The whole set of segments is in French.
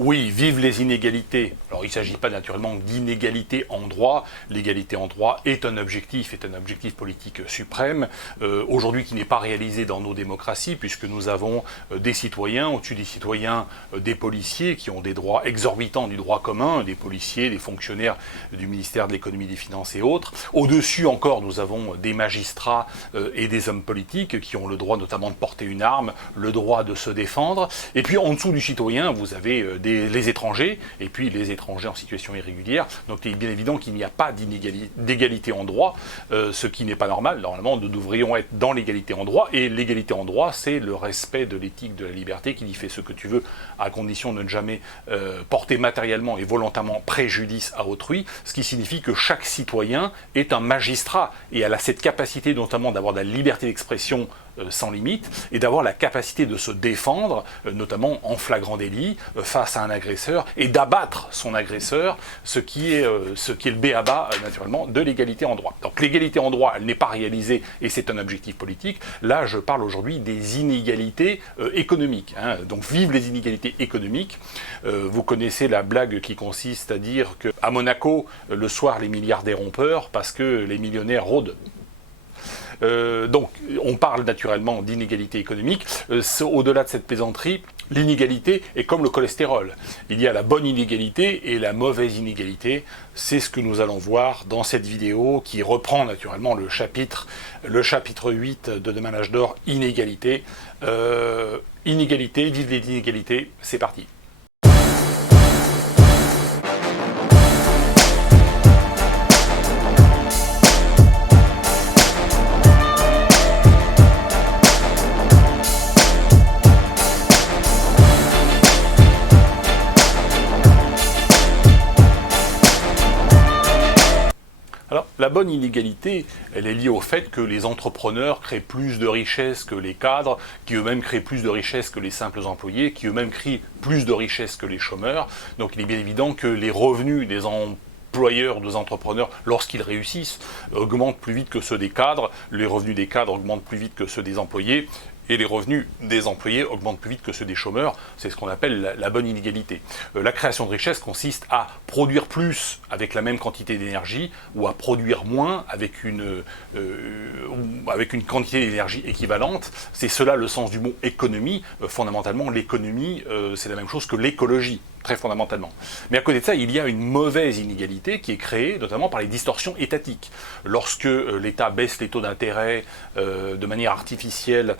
Oui, vive les inégalités. Alors il ne s'agit pas naturellement d'inégalité en droit. L'égalité en droit est un objectif politique suprême, aujourd'hui qui n'est pas réalisé dans nos démocraties, puisque nous avons des citoyens, au-dessus des citoyens, des policiers qui ont des droits exorbitants du droit commun, des policiers, des fonctionnaires du ministère de l'économie, des finances et autres. Au-dessus encore, nous avons des magistrats et des hommes politiques qui ont le droit notamment de porter une arme, le droit de se défendre. Et puis en dessous du citoyen, vous avez les étrangers, et puis les étrangers en situation irrégulière. Donc il est bien évident qu'il n'y a pas d'égalité en droit, ce qui n'est pas normal. Normalement, nous devrions être dans l'égalité en droit, et l'égalité en droit, c'est le respect de l'éthique de la liberté qui dit fais ce que tu veux, à condition de ne jamais porter matériellement et volontairement préjudice à autrui, ce qui signifie que chaque citoyen est un magistrat, et elle a cette capacité notamment d'avoir de la liberté d'expression sans limite, et d'avoir la capacité de se défendre, notamment en flagrant délit, face à un agresseur, et d'abattre son agresseur, ce qui est le b.a.-ba, naturellement, de l'égalité en droit. Donc l'égalité en droit, elle n'est pas réalisée, et c'est un objectif politique. Là, je parle aujourd'hui des inégalités économiques. Donc vive les inégalités économiques. Vous connaissez la blague qui consiste à dire qu'à Monaco, le soir, les milliardaires ont peur parce que les millionnaires rôdent. Donc, on parle naturellement d'inégalité économique. Au-delà de cette plaisanterie, l'inégalité est comme le cholestérol. Il y a la bonne inégalité et la mauvaise inégalité. C'est ce que nous allons voir dans cette vidéo qui reprend naturellement le chapitre 8 de Demain l'âge d'or, inégalité. Inégalité, vive les inégalités, c'est parti. Alors, la bonne inégalité, elle est liée au fait que les entrepreneurs créent plus de richesses que les cadres, qui eux-mêmes créent plus de richesses que les simples employés, qui eux-mêmes créent plus de richesses que les chômeurs. Donc il est bien évident que les revenus des employeurs, des entrepreneurs, lorsqu'ils réussissent, augmentent plus vite que ceux des cadres, les revenus des cadres augmentent plus vite que ceux des employés, et les revenus des employés augmentent plus vite que ceux des chômeurs. C'est ce qu'on appelle la bonne inégalité. La création de richesse consiste à produire plus avec la même quantité d'énergie, ou à produire moins avec une quantité d'énergie équivalente. C'est cela le sens du mot économie. Fondamentalement, l'économie, c'est la même chose que l'écologie, très fondamentalement. Mais à côté de ça, il y a une mauvaise inégalité qui est créée notamment par les distorsions étatiques. Lorsque l'État baisse les taux d'intérêt de manière artificielle,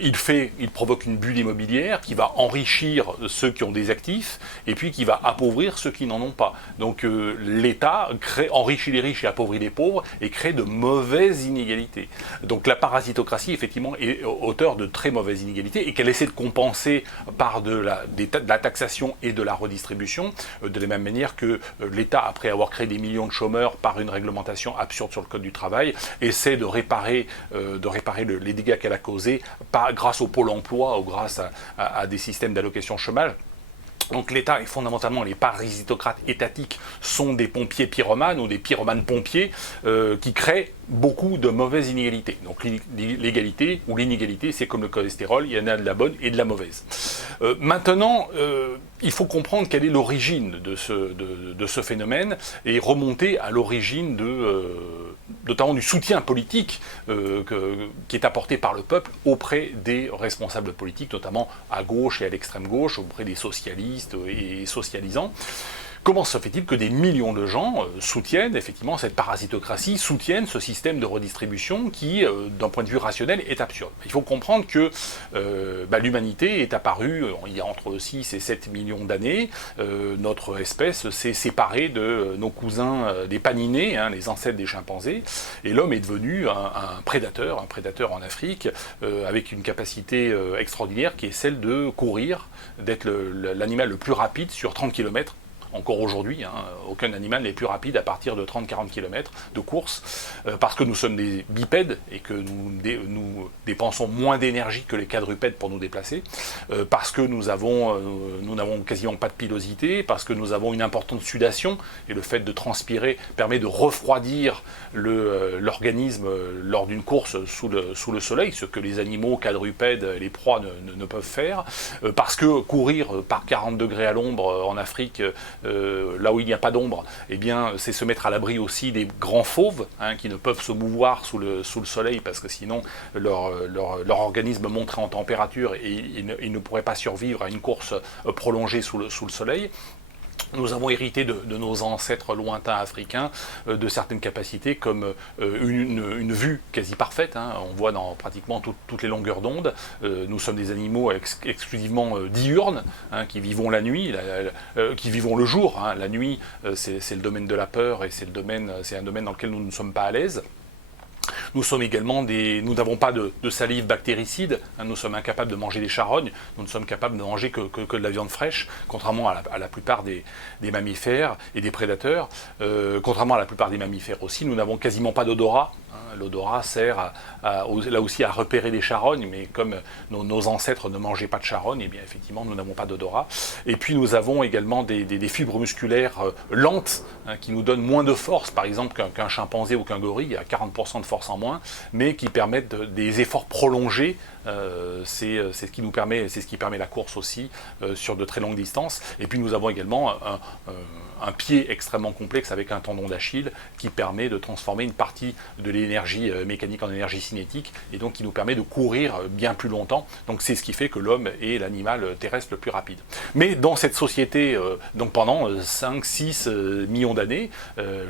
il provoque une bulle immobilière qui va enrichir ceux qui ont des actifs et puis qui va appauvrir ceux qui n'en ont pas. Donc l'État enrichit les riches et appauvrit les pauvres et crée de mauvaises inégalités. Donc la parasitocratie, effectivement, est auteur de très mauvaises inégalités et qu'elle essaie de compenser par de la taxation et de la redistribution, de la même manière que l'État, après avoir créé des millions de chômeurs par une réglementation absurde sur le Code du travail, essaie de réparer les dégâts qu'elle a causés grâce au pôle emploi ou grâce à des systèmes d'allocation chômage. Donc l'État est fondamentalement, les parasitocrates étatiques sont des pompiers pyromanes ou des pyromanes pompiers qui créent beaucoup de mauvaises inégalités. Donc l'égalité ou l'inégalité, c'est comme le cholestérol, il y en a de la bonne et de la mauvaise. Maintenant, il faut comprendre quelle est l'origine de ce phénomène et remonter à l'origine notamment du soutien politique qui est apporté par le peuple auprès des responsables politiques, notamment à gauche et à l'extrême gauche, auprès des socialistes et socialisants. Comment se fait-il que des millions de gens soutiennent effectivement cette parasitocratie, soutiennent ce système de redistribution qui, d'un point de vue rationnel, est absurde? Il faut comprendre que l'humanité est apparue il y a entre 6 et 7 millions d'années. Notre espèce s'est séparée de nos cousins des paninés, les ancêtres des chimpanzés, et l'homme est devenu un prédateur en Afrique, avec une capacité extraordinaire qui est celle de courir, d'être l'animal le plus rapide sur 30 km encore aujourd'hui. Aucun animal n'est plus rapide à partir de 30-40 km de course, parce que nous sommes des bipèdes et que nous dépensons moins d'énergie que les quadrupèdes pour nous déplacer, parce que nous n'avons quasiment pas de pilosité, parce que nous avons une importante sudation, et le fait de transpirer permet de refroidir l'organisme lors d'une course sous le soleil, ce que les animaux quadrupèdes, les proies ne peuvent faire, parce que courir par 40 degrés à l'ombre en Afrique, là où il n'y a pas d'ombre, eh bien, c'est se mettre à l'abri aussi des grands fauves, qui ne peuvent se mouvoir sous le soleil, parce que sinon leur organisme monterait en température et ils ne pourraient pas survivre à une course prolongée sous le soleil. Nous avons hérité de nos ancêtres lointains africains de certaines capacités comme une vue quasi parfaite. On voit dans pratiquement toutes les longueurs d'onde. Nous sommes des animaux exclusivement diurnes, qui vivons la nuit, qui vivons le jour. La nuit, c'est le domaine de la peur et c'est un domaine dans lequel nous ne sommes pas à l'aise. Nous sommes également nous n'avons pas de salive bactéricide, nous sommes incapables de manger des charognes, nous ne sommes capables de manger que de la viande fraîche, contrairement à la plupart des mammifères et des prédateurs. Contrairement à la plupart des mammifères aussi, nous n'avons quasiment pas d'odorat. L'odorat sert là aussi à repérer des charognes, mais comme nos ancêtres ne mangeaient pas de charognes, eh bien effectivement nous n'avons pas d'odorat. Et puis nous avons également des fibres musculaires lentes, qui nous donnent moins de force, par exemple qu'un chimpanzé ou qu'un gorille, à 40% de force en moins, mais qui permettent des efforts prolongés. C'est ce qui permet la course aussi sur de très longues distances. Et puis nous avons également un pied extrêmement complexe avec un tendon d'Achille qui permet de transformer une partie de l'énergie mécanique en énergie cinétique et donc qui nous permet de courir bien plus longtemps. Donc c'est ce qui fait que l'homme est l'animal terrestre le plus rapide. Mais dans cette société, donc pendant 5-6 millions d'années,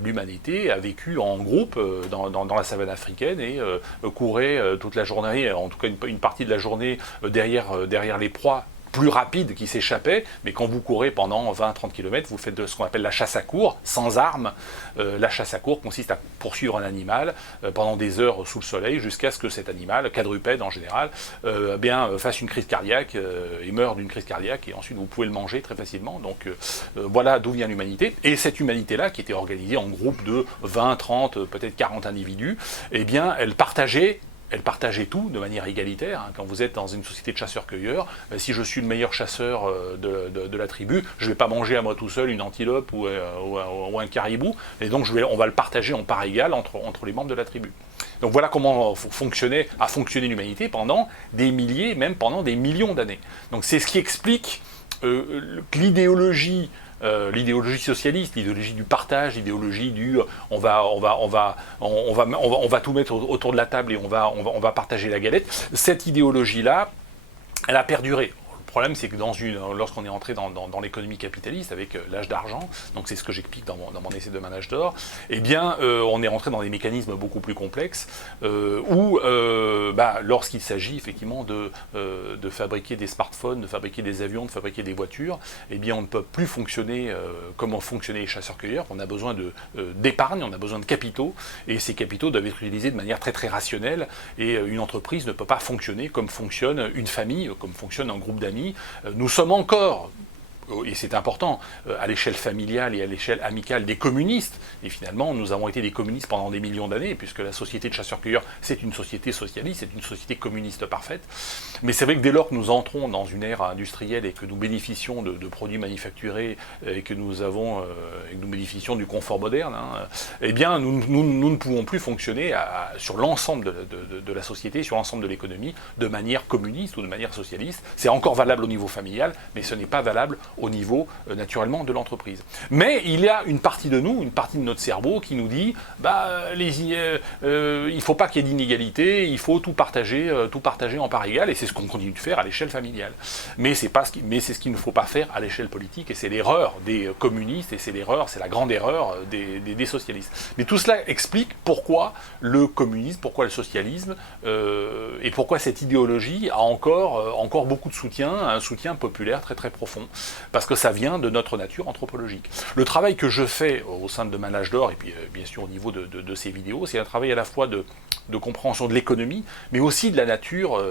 l'humanité a vécu en groupe dans la savane africaine et courait toute la journée, en tout cas une partie de la journée derrière les proies plus rapides qui s'échappaient, mais quand vous courez pendant 20-30 km, vous faites ce qu'on appelle la chasse à courre, sans armes. La chasse à courre consiste à poursuivre un animal pendant des heures sous le soleil, jusqu'à ce que cet animal, quadrupède en général, fasse une crise cardiaque et meure d'une crise cardiaque, et ensuite vous pouvez le manger très facilement. Donc voilà d'où vient l'humanité. Et cette humanité-là, qui était organisée en groupe de 20, 30, peut-être 40 individus, eh bien, elle partageait tout de manière égalitaire. Quand vous êtes dans une société de chasseurs-cueilleurs, si je suis le meilleur chasseur de la tribu, je ne vais pas manger à moi tout seul une antilope ou un caribou, et donc on va le partager en part égale entre les membres de la tribu. Donc voilà comment a fonctionné l'humanité pendant des milliers, même pendant des millions d'années. Donc c'est ce qui explique que l'idéologie socialiste, l'idéologie du partage, l'idéologie du on va tout mettre autour de la table et on va partager la galette. Cette idéologie-là, elle a perduré. Le problème, c'est que lorsqu'on est entré dans l'économie capitaliste, avec l'âge d'argent, donc c'est ce que j'explique dans mon essai de Demain âge d'or, eh bien, on est rentré dans des mécanismes beaucoup plus complexes, où, lorsqu'il s'agit effectivement de fabriquer des smartphones, de fabriquer des avions, de fabriquer des voitures, eh bien, on ne peut plus fonctionner comme ont fonctionné les chasseurs-cueilleurs. On a besoin d'épargne, on a besoin de capitaux, et ces capitaux doivent être utilisés de manière très très rationnelle, et une entreprise ne peut pas fonctionner comme fonctionne une famille, comme fonctionne un groupe d'amis. Nous sommes encore, et c'est important, à l'échelle familiale et à l'échelle amicale des communistes, et finalement nous avons été des communistes pendant des millions d'années, puisque la société de chasseurs-cueilleurs, c'est une société socialiste, c'est une société communiste parfaite. Mais c'est vrai que dès lors que nous entrons dans une ère industrielle et que nous bénéficions de produits manufacturés et que nous bénéficions du confort moderne, eh bien nous ne pouvons plus fonctionner sur l'ensemble de la société, sur l'ensemble de l'économie, de manière communiste ou de manière socialiste. C'est encore valable au niveau familial, mais ce n'est pas valable au niveau, naturellement, de l'entreprise. Mais il y a une partie de nous, une partie de notre cerveau qui nous dit il ne faut pas qu'il y ait d'inégalité, il faut tout partager en part égale, et c'est ce qu'on continue de faire à l'échelle familiale. Mais c'est ce qu'il ne faut pas faire à l'échelle politique, et c'est l'erreur des communistes, et c'est la grande erreur des socialistes. Mais tout cela explique pourquoi le communisme, pourquoi le socialisme, et pourquoi cette idéologie a encore beaucoup de soutien, un soutien populaire très très profond. parce que ça vient de notre nature anthropologique. Le travail que je fais au sein de Manage d'Or, et puis bien sûr au niveau de ces vidéos, c'est un travail à la fois de compréhension de l'économie, mais aussi de la nature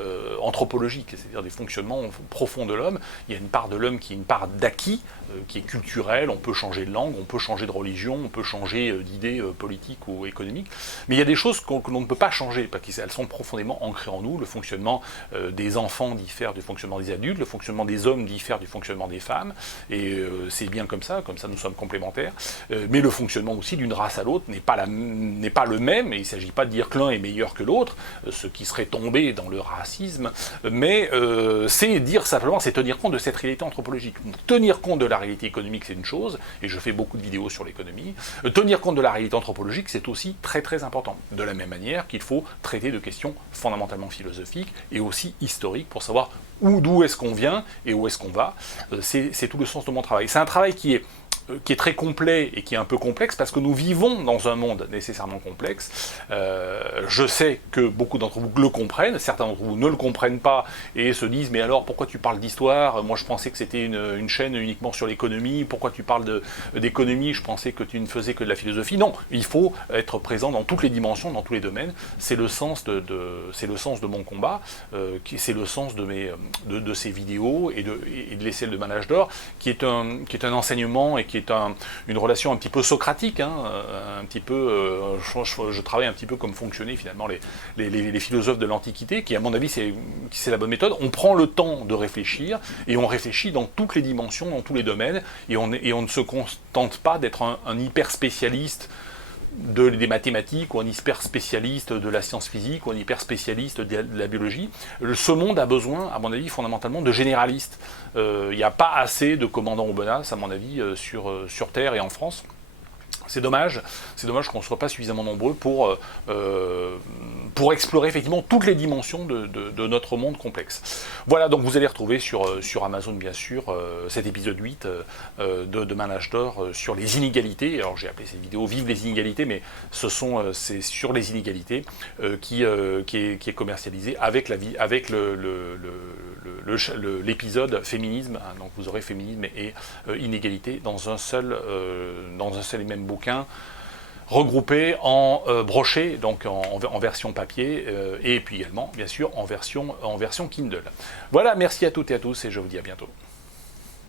anthropologique, c'est-à-dire des fonctionnements profonds de l'homme. Il y a une part de l'homme qui est une part d'acquis, qui est culturelle, on peut changer de langue, on peut changer de religion, on peut changer d'idées politiques ou économiques, mais il y a des choses que l'on ne peut pas changer, parce qu'elles sont profondément ancrées en nous. Le fonctionnement des enfants diffère du fonctionnement des adultes, le fonctionnement des hommes diffère du fonctionnement des femmes, et c'est bien comme ça nous sommes complémentaires, mais le fonctionnement aussi d'une race à l'autre n'est pas le même, et il ne s'agit pas de dire que l'un est meilleur que l'autre, ce qui serait tombé dans le racisme, mais c'est dire simplement, c'est tenir compte de cette réalité anthropologique. Tenir compte de la réalité économique, c'est une chose, et je fais beaucoup de vidéos sur l'économie. Tenir compte de la réalité anthropologique, c'est aussi très très important. De la même manière qu'il faut traiter de questions fondamentalement philosophiques et aussi historiques pour savoir d'où est-ce qu'on vient et où est-ce qu'on va. C'est tout le sens de mon travail. C'est un travail qui est très complet et qui est un peu complexe parce que nous vivons dans un monde nécessairement complexe. Je sais que beaucoup d'entre vous le comprennent, certains d'entre vous ne le comprennent pas et se disent « mais alors pourquoi tu parles d'histoire? Moi je pensais que c'était une chaîne uniquement sur l'économie, pourquoi tu parles d'économie? Je pensais que tu ne faisais que de la philosophie. » Non, il faut être présent dans toutes les dimensions, dans tous les domaines. C'est le sens de mon combat, c'est le sens de ces vidéos et de l'essai de Manage d'Or, qui est un enseignement et qui est une relation un petit peu socratique, un petit peu, je travaille un petit peu comme fonctionnaient finalement les philosophes de l'Antiquité, qui à mon avis c'est la bonne méthode. On prend le temps de réfléchir, et on réfléchit dans toutes les dimensions, dans tous les domaines, et on ne se contente pas d'être un hyper spécialiste des mathématiques, ou un hyper spécialiste de la science physique, ou un hyper spécialiste de la biologie. Ce monde a besoin, à mon avis, fondamentalement, de généralistes. Il n'y a pas assez de commandants Aubenas, à mon avis, sur Terre et en France. C'est dommage qu'on ne soit pas suffisamment nombreux pour explorer effectivement toutes les dimensions de notre monde complexe. Voilà, donc vous allez retrouver sur Amazon, bien sûr, cet épisode 8 de Manage d'Or sur les inégalités. Alors j'ai appelé cette vidéo « Vive les inégalités », mais c'est sur les inégalités qui est commercialisé avec l'épisode féminisme. Donc vous aurez féminisme et inégalité dans un seul et même bouquin, regroupé en broché, donc en version papier, et puis également, bien sûr, en version Kindle. Voilà, merci à toutes et à tous, et je vous dis à bientôt.